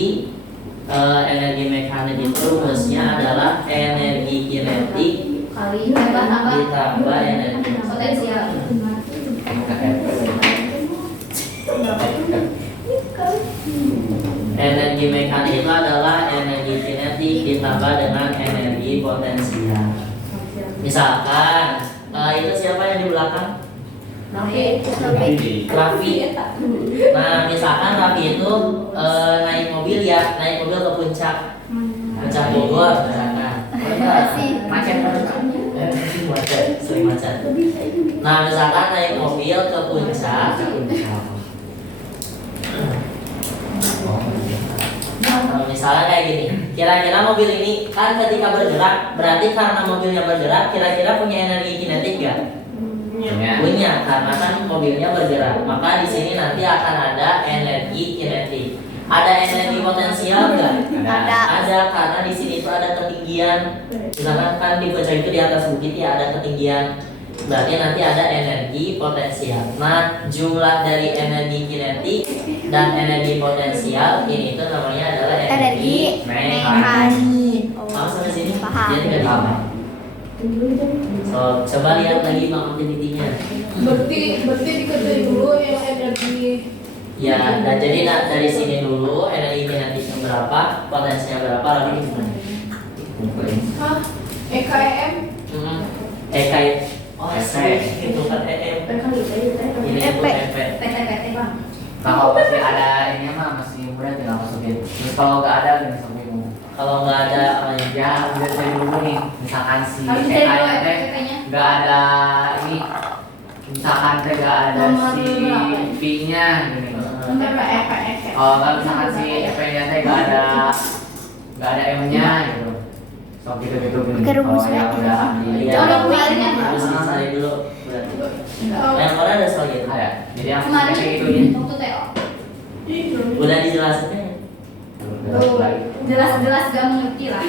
mekanik itu rumusnya adalah energi kinetik Kali tambah ditambah energi potensial. Energi mekanik itu adalah energi kinetik ditambah dengan energi potensial. Misalkan itu siapa yang di belakang? Raffi. Nah, misalkan Raffi itu naik mobil ke puncak Bogor misalkan. Macet Sering macet. Nah, misalkan naik mobil ke puncak. Misalnya kayak gini, kira-kira mobil ini kan ketika bergerak, berarti karena mobilnya bergerak, kira-kira punya energi kinetik gak? Punya, karena kan mobilnya bergerak. Maka di sini nanti akan ada energi kinetik. Ada energi potensial nggak? Ada, karena di sini itu ada ketinggian. Misalkan kan di puncak itu di atas bukit ya ada ketinggian. Berarti nanti ada energi potensial. Nah, jumlah dari energi kinetik dan energi potensial ini itu namanya adalah energi mekanik. Paham sampai sini? Paham. Jadi nggak paham. So, coba lihat lagi bang aktivitinya. Berarti diketahui dulu yang energi. Ya, dan jadi dari sini dulu energi kinetiknya berapa, potensinya berapa, lalu gimana? Hah? EKM. kayak oh EP. itu kan EM Kan itu ini itu EP PT bang. Kalau masih ada ini mah masih muda tinggal masukin. Terus kalau nggak ada tinggal masukin. kalau nggak ada apanya Ya udah saya dulu nih. Misalkan si Harus dari dua TKI teh PP-nya. nggak ada ini. Misalkan teh nggak ada Nomor si berapa? P-nya gini. EKM. Oh kan misalkan si EP-nya teh nggak ada M-nya gitu. So gitu gini. Ke rumus Kalau yang ya. udah di Iya. Udah kemarin ya. harus dicari dulu berarti yang mana ada soal gitu ada. Jadi yang Kemarin kayak gitu ya. waktu TO. udah dijelasinnya Tuh, jelas-jelas gak mengerti lah.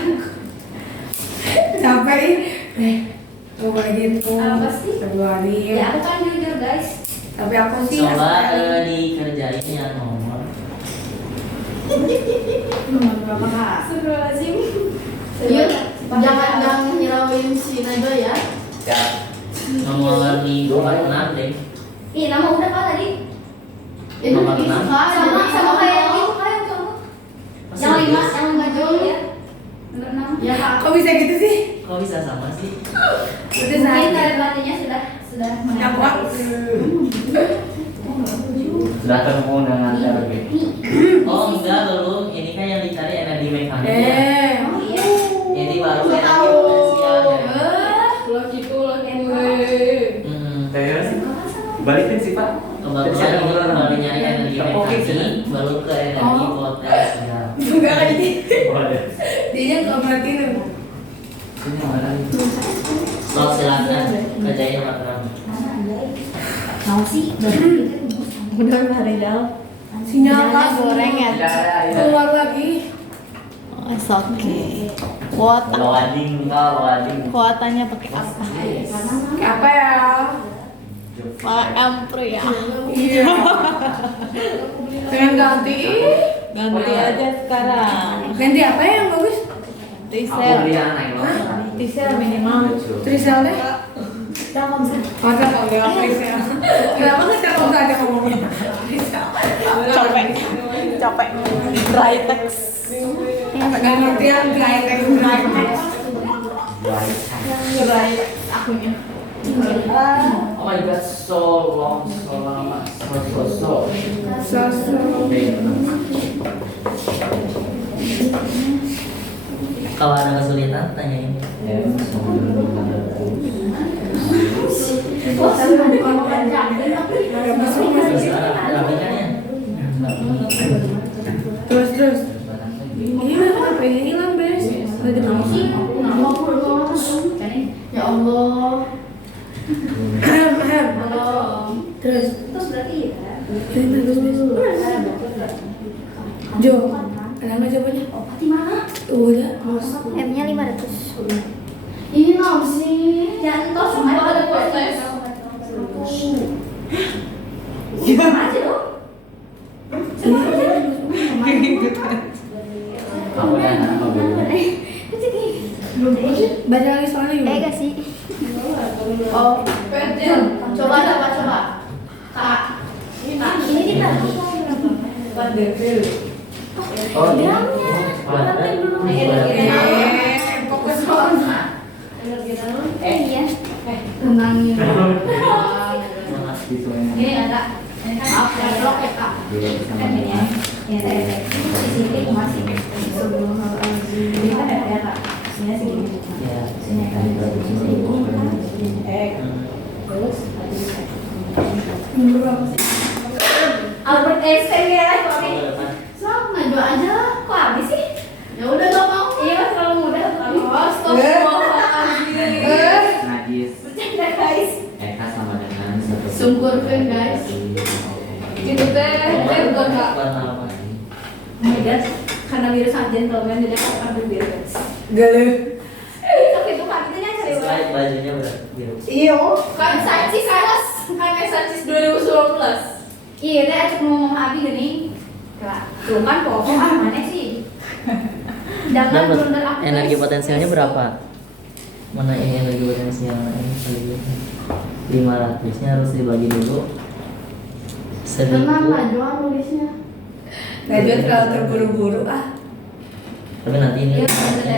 Capek ini. Coba gitu. Apa sih? Februari. Ya aku kan jujur guys. Tapi aku sih coba dikerjain yang nomor Nomor berapa kak? Astagfirullahaladzim. Yuk, jangan nyerauin si Najwa ya. Ya. nomor di 46 deh Ih, nama udah kak tadi? Nomor enam. Sama kayak yang itu kayak kamu. Yang 5 jauh ya. Nomor 6. Ya kak. kok bisa gitu sih? kok bisa sama sih Udah Mungkin saatnya. dari pelatihnya sudah Apa? Sudah terhubung dengan terapi. oh enggak belum ini kan yang dicari energi mekanik ya Oh iya. ini baru Nggak energi tahu. potensial ya Lo gitu lo gitu. Terus balikin sih Pak. kebetulan ini baru nyari energi Oke, mekanik baru ke energi potensial Enggak kayak gitu. Boleh. Dia nggak perhatiin. Ini mana? so silakan kerjain sama teman Mau sih? Udah hari jauh. Sinyal Kak, goreng ya. Tidak ada. Keluar lagi. Oh, it's okay. Kuota, Loading loading. kuotanya pakai apa? Apa ya? Pakai ampro ya. Iya. Pengen ganti. Ganti aja sekarang. Ganti apa ya yang bagus? Aku Tisel, beli anak lo. tisel minimal. Trisel deh. Telkomsel. Oh, Telkom ya, Trisel. Kenapa nggak Telkom saja ngomongnya? Trisel. Capek, capek. Brightex. Nggak ngerti yang Brightex, Brightex. Brightex akunya. Oh my god, so long, so lama, so. Sosok. kalau ada kesulitan tanyain Ya, terus rapikan ya Terus. Iya, apa yang hilang, Bes? Udah kamu. Ya Allah. Terus. Terus berarti ya. Ini bagus, Bes. Jo, ada nggak jawabannya? Obat di mana? Udah. M-nya 500. Ini naon sih? Ya entos cuma ada proses. Sama aja dong. Aku dan aku beli. Baca lagi soalnya yuk. Gak sih? Oh, coba coba. Kak. Ini kita. Oh, dia. Fokus. Iya. Tenangin. Gitu Ini ada. Ini kan blok ya kak. Kan ini ya. Ya saya di sini masih sebelum ini kan ada ya kak. Sini segini. ya Sini kan. Terus. Albert Einstein ya lah kok. Sama Najwa aja lah. Kok habis sih? Ya udah gak mau. Iya terlalu mudah. Astagfirullahaladzim. Najis. Bercanda guys. Eka sama dengan satu. Sungkurkan, guys. Gitu teh bukan kak. warna apa Oh my god, karena virus gentleman jadi aku akan virus. Galuh. Tapi itu kan itu cari sesuai bajunya biru Iya. Kan Sancis kan Sancis 2019. Iya, teh acuk ngomong abi gini. Tuh kan pokok mana sih? Jangan Dapat blunder aku. energi guys. potensialnya berapa mana ini energi potensial ini 500 nya harus dibagi dulu Tenang 1000 Najwa nulisnya. Najwa terlalu terburu-buru ah. Tapi nanti ini Iya,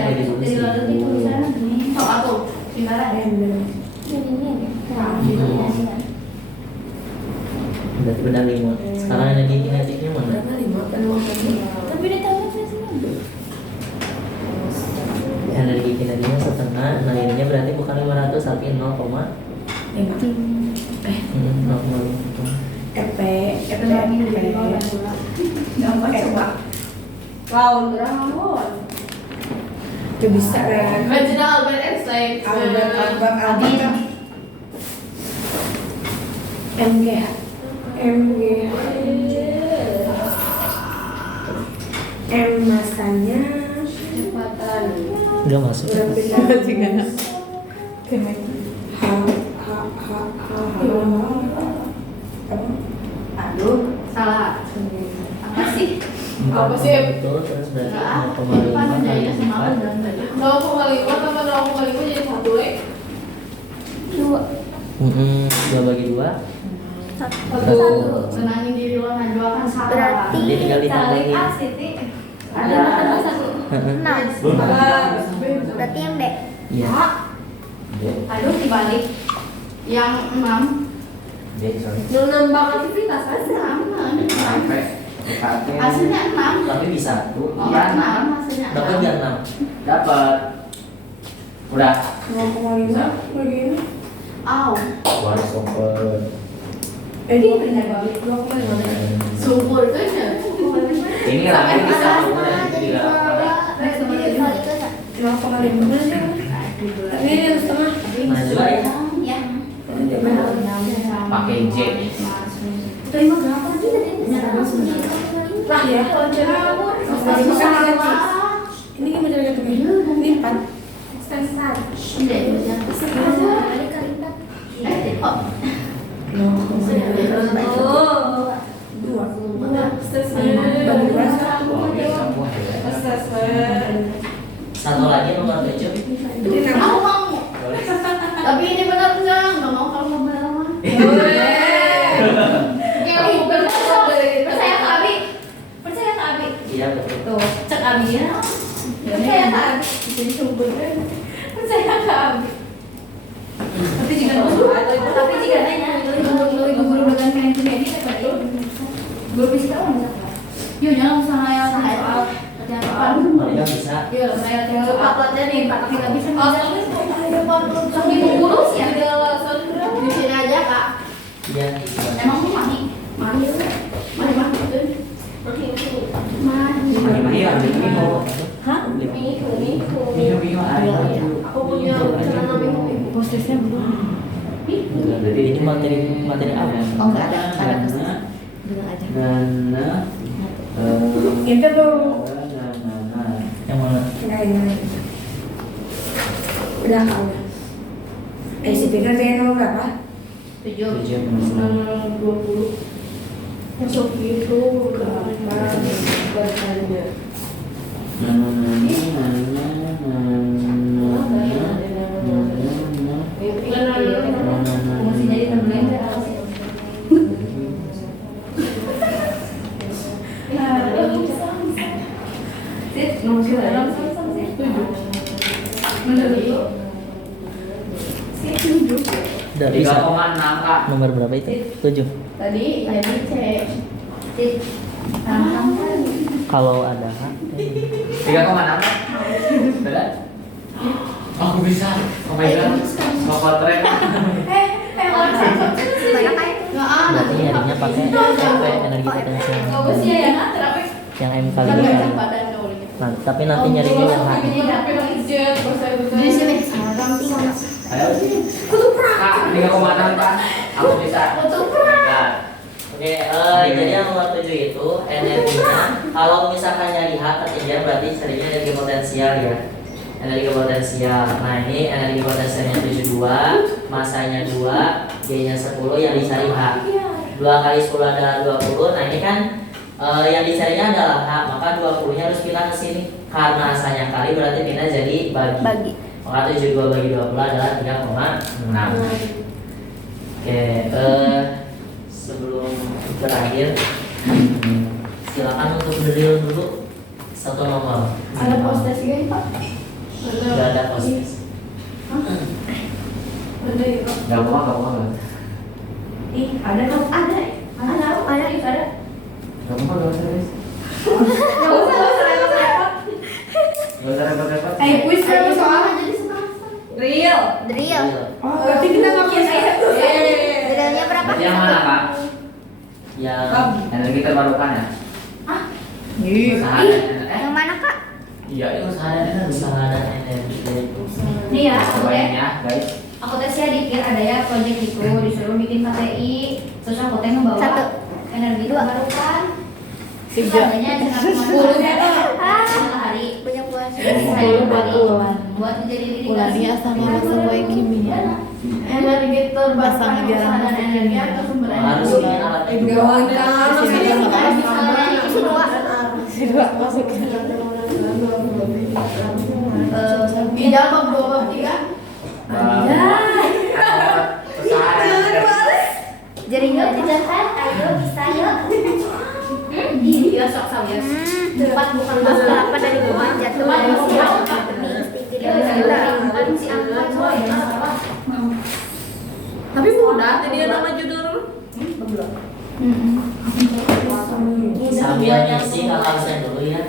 bagi dulu jadi lalu itu tulisannya gini. Sok aku, pintaran ya. Berarti benar 5. Sekarang energi kinetiknya mana? Tapi dia tahu kan sih. Energi kinetiknya setengah. Nah ininya berarti bukan 500 tapi 0,5. Gampang coba. Lawan berapa? Itu bisa kan? Original Albert Einstein. Albert. M masanya Kecepatan. Udah masuk. Aduh, salah. Apa sih? Apa sih? Itu terus berarti Nah, 0,5 depan kali jadinya sama 4. aku dan tadi. 0,5 tambah 0,5 jadi 1 lek. 2 bagi 2. Senangin diri lo najwa kan salah. Berarti Jadi tinggal ditambahin. Ah, Siti. Ada. Ada satu. 6. Berarti yang D. Iya. Aduh, dibalik. Yang 6. Sorry. Lu nambah aktivitas kan? Sampai PKT. Hasilnya 6. Tapi bisa tuh. Oh, Iya, 6 hasilnya. Dapat enggak 6? Dapat. Udah. 0,5 begini. Aw. Boleh sobat. Ini benar banget. Subur kan ya? Ini lagi bisa udah Jadi tidak. dua kali itu 0,5 aja. Ini yang setengah. Nah, juga ya. Ya. Pakai J. Terima berapa sih tadi? Lah ya. Ini gimana cara ngitungnya? Ini 4. Satu lagi nomor 7. Aku mau. Tapi ini benar enggak? Enggak mau kalau mau benar mah. Percaya ke Abi. Percaya ke Abi. Iya betul. Tuh, cek Abi ya. Percaya ke Abi. Jadi sumber. Percaya ke Abi. Tapi jika nanya, ibu guru dengan kayak gini kayak guru fisika mana? Yuk jangan sama yang soal kerjaan depan. Mereka bisa. Yuk saya lupa pelajarin, Pak. Tapi nggak bisa ngajarin. Tapi ibu guru sih ya. Di sini aja kak. Iya. Emang mau mani? Mani. Mani. Mahi ada bingung. Hah? Bingung ada. Aku punya celana minggu. Posisinya belum. Jadi ini materi apa? Oh, enggak ada. Dana. Bilang aja. Dana. Itu baru. Yang mana? Enggak ini. Udah kamu. Si Peter dia nomor berapa? 7. 20. Masuk itu berapa bahannya? Masih jadi blender apa sih? Sit, nomor dalam sama-sama sih. 7. Bener itu. Sit 7. Udah bisa. 3,6 kak. Nomor berapa itu? 7. Tadi jadi C. Sit. Kalau ada H. 3,6 kak. Berat. Aku bisa. Oh my god. Bapak tren. Orang sama sih. Enggak ah. Berarti nyarinya pakai energi potensial. Enggak usah ya, nah, terapi. Yang M kali Tapi 2 ada kali. badan dulu. Nah, tapi nanti nyarinya yang H. Di sini. Ayo. Kak, 3,6 kak. Aku bisa. Nah, Oke, jadi yang nomor 7 itu energinya. Kalau misalkan nyari H ketiga berarti carinya energi potensial ya. Energi potensial. Nah, ini energi potensialnya 72, masanya 2, G-nya 10 yang dicari H. 2 kali 10 adalah 20. Nah, ini kan yang dicarinya adalah H, maka 20-nya harus pindah ke sini. Karena asanya kali berarti pindah jadi bagi. Maka 72 bagi 20 adalah 3,6. Oke, sebelum berakhir silakan untuk drill dulu Satu nomor. Ada postes gak Pak? Tidak ada postes. Ada ya Pak? Gak apa-apa. Ih, ada dong. Ada. Ada. Gak apa-apa, gak usah, guys. Gak usah repot-repot. Gak usah repot-repot. Kuis kan soalnya jadi senang. Drill. Iya. Oh, berarti kita nggak bisa. Drillnya berapa? Berarti yang mana, Kak? Yang Energi terbarukan ya? Usaha dan Yang mana kak? Iya, itu usaha dan energi. usaha dan energi itu. Nih ya, aku Cobain teh. ya, guys. Aku tes ya dikir ada ya proyek itu disuruh bikin KTI, terus aku teh ngebawa Satu. energi terbarukan. Tiga. Harganya dengan kemampuannya hari. Banyak puas. Buat menjadi diri Ulania sama masa baik kimia. Energi terbarukan Pasang aja usaha dan langsung. energi atau sumber Harus energi. punya alat itu. Gawang kan, Isi dua. Dua masuk. Ida bab 2 bab 3. Usaha dan energi. Jaringan Tidak kan? Ayo bisa yuk. Iya sok sawias. Empat bukan masalah. 8 dari bawah jatuh Empat dari bukan siang. masalah. Bukan si angkat coy. Tapi mudah tadi nama judul. Sambil ngisi kakak saya dulu ya.